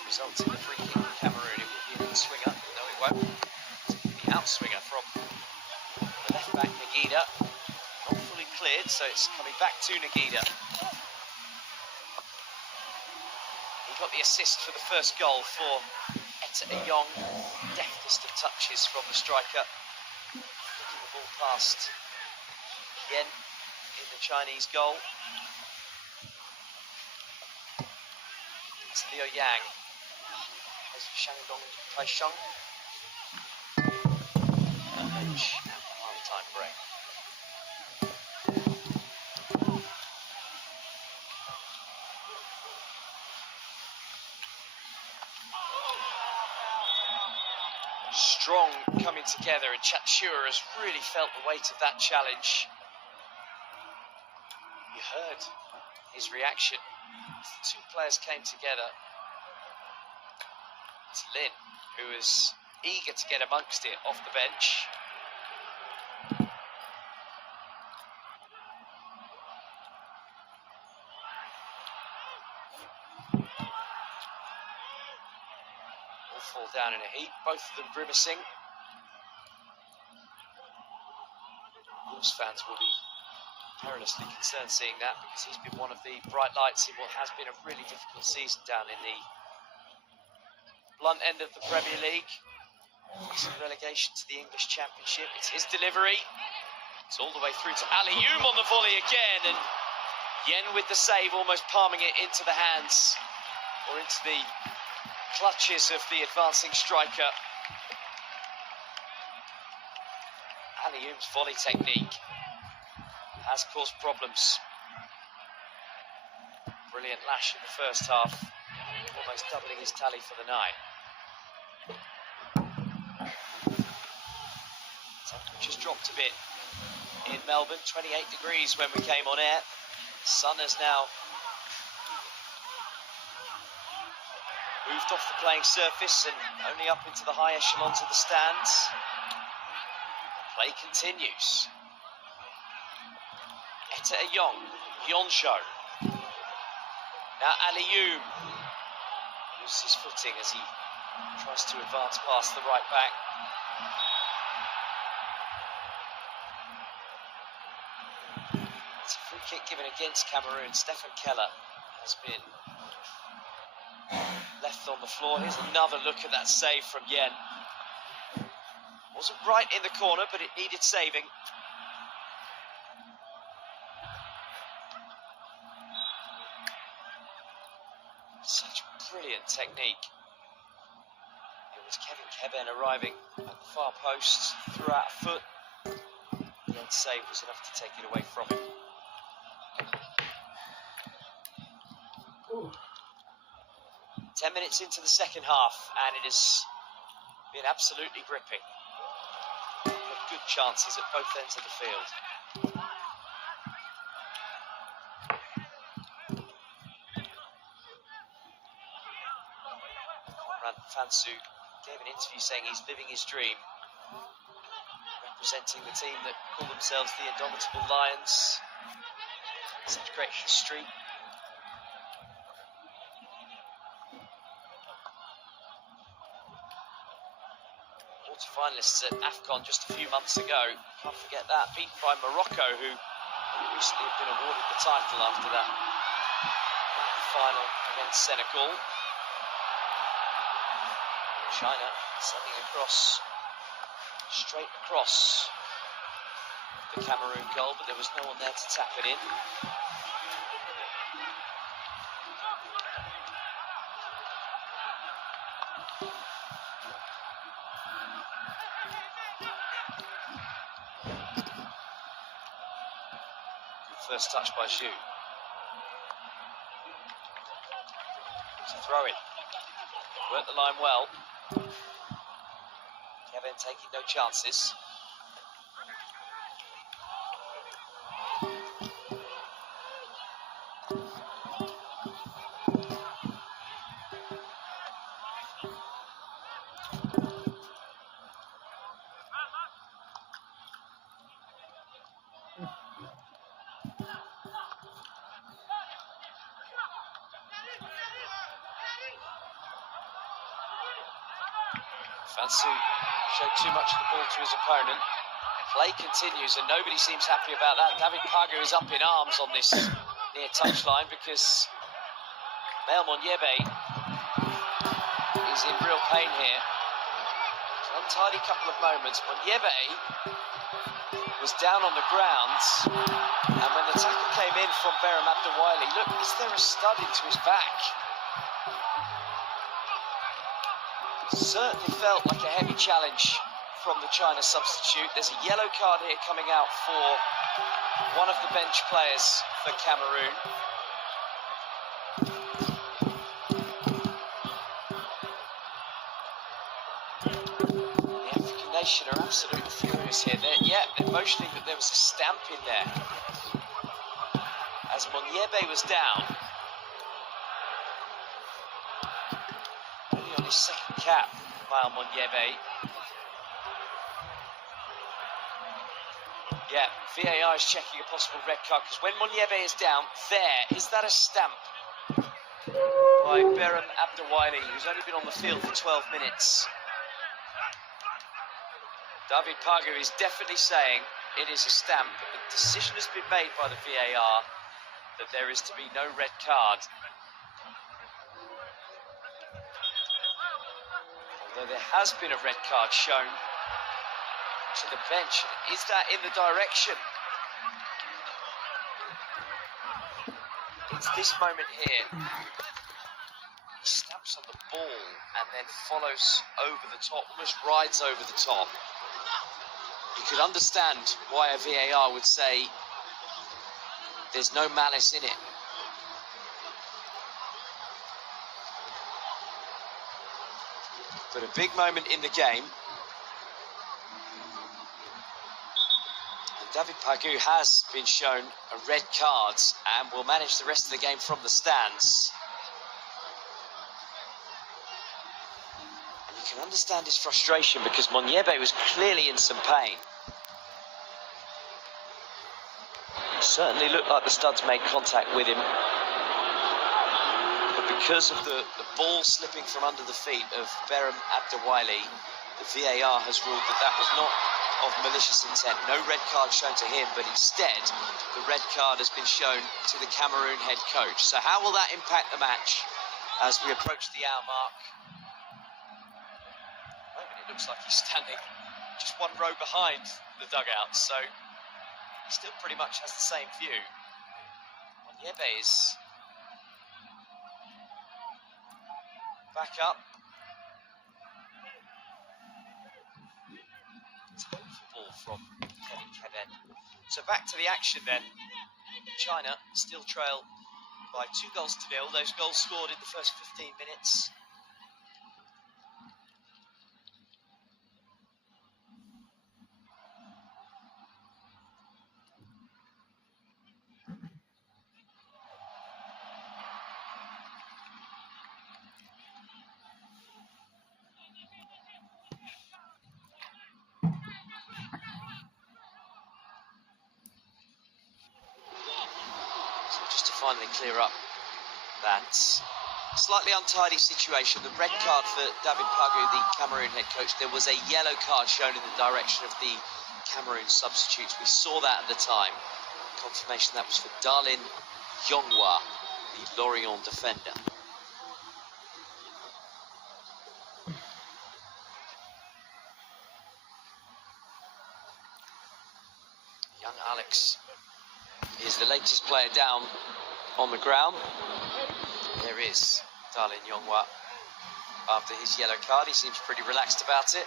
results in the free kick for Cameroon. It will be an in-swinger. No, it won't. The outswinger from the left back, Nagida. Not fully cleared, so it's coming back to Nagida. He got the assist for the first goal for Etta Young. Deftest of touches from the striker. Flicking the ball past Yen in the Chinese goal. It's Liu Yang. There's Shandong Taisheng. Bench at the half-time break. Strong coming together, and Chatsura has really felt the weight of that challenge. You heard his reaction as the two players came together. It's Lin, who is eager to get amongst it off the bench. All fall down in a heap, both of them grimacing. Wolves fans will be perilously concerned seeing that, because he's been one of the bright lights in what has been a really difficult season down in the blunt end of the Premier League. Some relegation to the English Championship. It's his delivery. It's all the way through to Aliou on the volley again, and Yen with the save, almost palming it into the hands or into the clutches of the advancing striker. Aliou's volley technique has caused problems. Brilliant lash in the first half, almost doubling his tally for the night. Temperature's dropped a bit in Melbourne, 28 degrees when we came on air. The sun has now moved off the playing surface and only up into the high echelons of the stands. Play continues. Etta Young, Yonsho. Now Aliou loses his footing as he tries to advance past the right back. It's a free kick given against Cameroon. Stefan Keller has been left on the floor. Here's another look at that save from Yen. Wasn't right in the corner, but it needed saving. Such brilliant technique. It was Kevin Keben arriving at the far post, threw out a foot. The end save was enough to take it away from him. Ooh. 10 minutes into the second half, and it has been absolutely gripping. Good chances at both ends of the field. Conrad Fansu gave an interview saying he's living his dream, representing the team that call themselves the Indomitable Lions. Such great history. Finalists at AFCON just a few months ago. Can't forget that. Beaten by Morocco, who recently have been awarded the title after that final against Senegal. China sending across, straight across the Cameroon goal, but there was no one there to tap it in. First touch by Zhu. It's a throw-in. Worked the line well. Kevin taking no chances. Fansu showed too much of the ball to his opponent. Play continues and nobody seems happy about that. David Pagu is up in arms on this near touchline because Mel Monyebe is in real pain here. Untidy couple of moments. Monyebe was down on the ground, and when the tackle came in from Berham Abdelwali, look, is there a stud into his back? Certainly felt like a heavy challenge from the China substitute. There's a yellow card here coming out for one of the bench players for Cameroon. The African nation are absolutely furious here. They're motioning that there was a stamp in there. As Monyebe was down, only on his second cap, Mile Monyebe. Yeah, VAR is checking a possible red card because when Monyebe is down, is that a stamp by Berham Abdelwali, who's only been on the field for 12 minutes. David Pagu is definitely saying it is a stamp. The decision has been made by the VAR that there is to be no red card. Although there has been a red card shown to the bench. Is that in the direction? It's this moment here. He stamps on the ball and then follows over the top, almost rides over the top. You could understand why a VAR would say there's no malice in it. But a big moment in the game. David Pagu has been shown a red card and will manage the rest of the game from the stands. And you can understand his frustration because Monyebe was clearly in some pain. It certainly looked like the studs made contact with him. But because of the ball slipping from under the feet of Berham Abdelwali, the VAR has ruled that was not of malicious intent. No red card shown to him, but instead the red card has been shown to the Cameroon head coach. So how will that impact the match as we approach the hour mark? It looks like he's standing just one row behind the dugout, so he still pretty much has the same view. Monyebe is back up. It's a ball from Kevin Keben. So back to the action then. China still trail by 2-0. Those goals scored in the first 15 minutes. Just to finally clear up that slightly untidy situation, the red card for David Pagu, the Cameroon head coach. There was a yellow card shown in the direction of the Cameroon substitutes. We saw that at the time. Confirmation that was for Darlin Yonghua, the Lorient defender. Young Alex is the latest player down on the ground. There is Darlin Yonghua. After his yellow card, he seems pretty relaxed about it.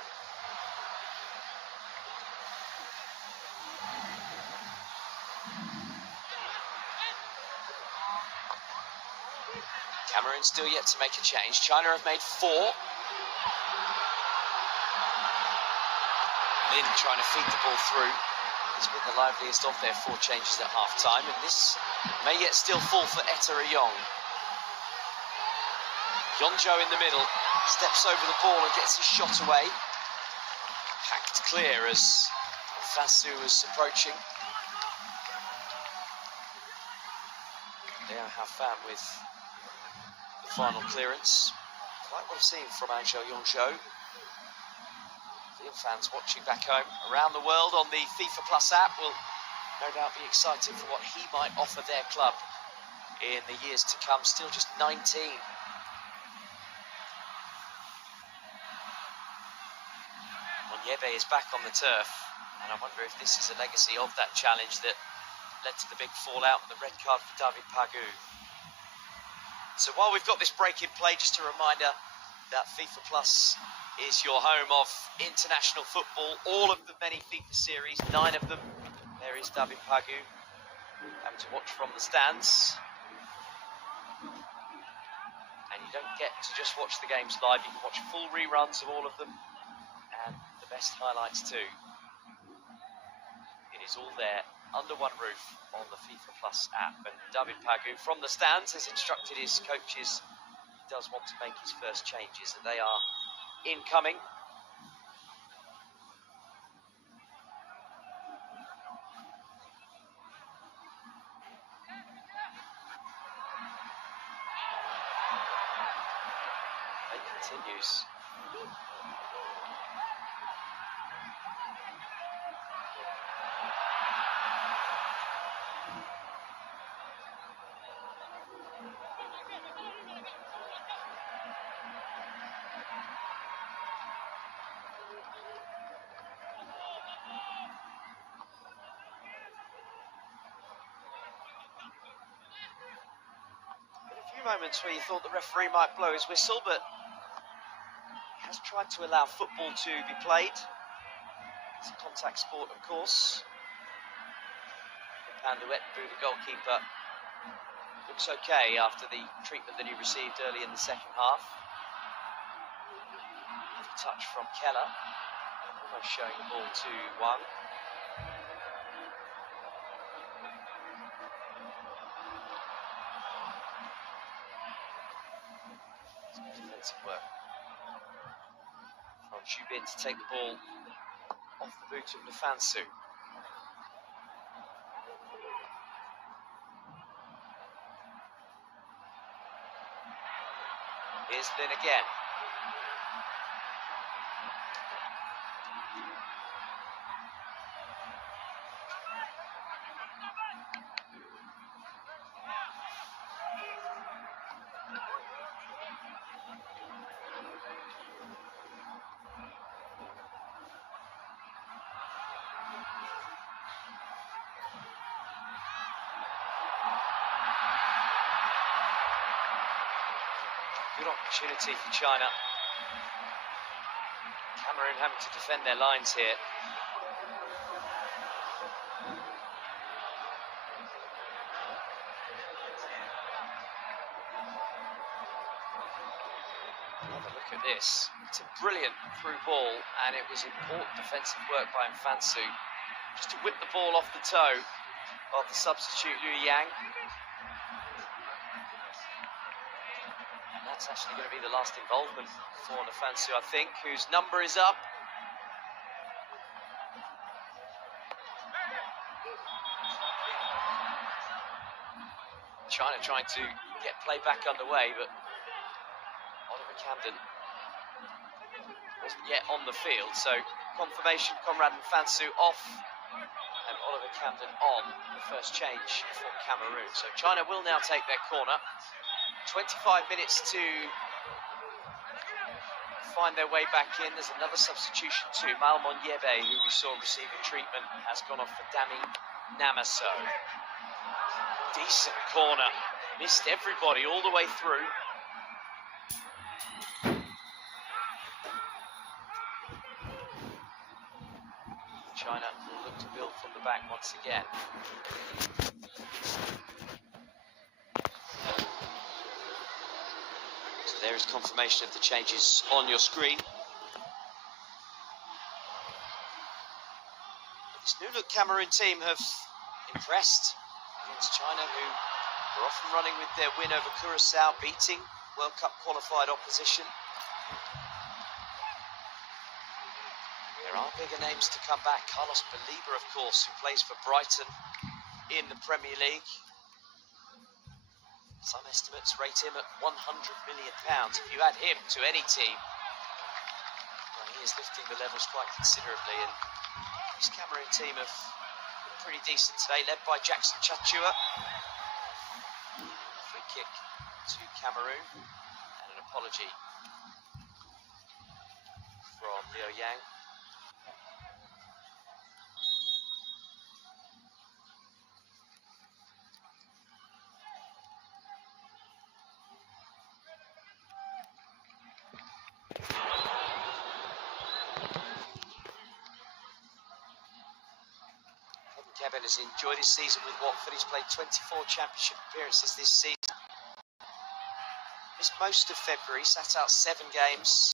Cameroon still yet to make a change. China have made 4. Lin trying to feed the ball through. He's been the liveliest of their 4 changes at half-time, and this may yet still fall for Etta Yong. Yonjo in the middle, steps over the ball and gets his shot away. Hacked clear as Fansu was approaching. Liao Haofan with the final clearance. Like what I've seen from Anzhou Yongzhou. fans watching back home around the world on the FIFA Plus app will no doubt be excited for what he might offer their club in the years to come. Still just 19. Onyebe is back on the turf, and I wonder if this is a legacy of that challenge that led to the big fallout and the red card for David Pagu. So while we've got this break in play, just a reminder that FIFA Plus is your home of international football, all of the many FIFA series, 9 of them. There is David Pagu, having to watch from the stands. And you don't get to just watch the games live, you can watch full reruns of all of them, and the best highlights too. It is all there, under one roof, on the FIFA Plus app. And David Pagu, from the stands, has instructed his coaches he does want to make his first changes, and they are incoming. It continues. Moments where you thought the referee might blow his whistle, but he has tried to allow football to be played. It's a contact sport, of course. Panduet, the goalkeeper, looks okay after the treatment that he received early in the second half. A touch from Keller, almost showing the ball to Wang. Defensive work from Shubin to take the ball off the boot of Nfansu. Here's Lin again. Good opportunity for China. Cameroon having to defend their lines here. Have a look at this. It's a brilliant through ball, and it was important defensive work by Nfansu just to whip the ball off the toe of the substitute Liu Yang. That's actually going to be the last involvement for Nfansu, I think, whose number is up. China trying to get play back underway, but Oliver Camden wasn't yet on the field, so confirmation, Conrad Nfansu off, and Oliver Camden on, the first change for Cameroon. So China will now take their corner. 25 minutes to find their way back in. There's another substitution too. Malmon Yebe, who we saw receiving treatment, has gone off for Dami Namaso. Decent corner. Missed everybody all the way through. China will look to build from the back once again. There is confirmation of the changes on your screen. This new-look Cameroon team have impressed against China, who were off and running with their win over Curacao, beating World Cup qualified opposition. There are bigger names to come back. Carlos Belieber, of course, who plays for Brighton in the Premier League. Some estimates rate him at £100 million. If you add him to any team, well, he he is lifting the levels quite considerably, and this Cameroon team have been pretty decent today, led by Jackson Chachua. Free kick to Cameroon, and an apology from Liu Yang. Kevin has enjoyed his season with Watford. He's played 24 championship appearances this season. Missed most of February, sat out 7 games.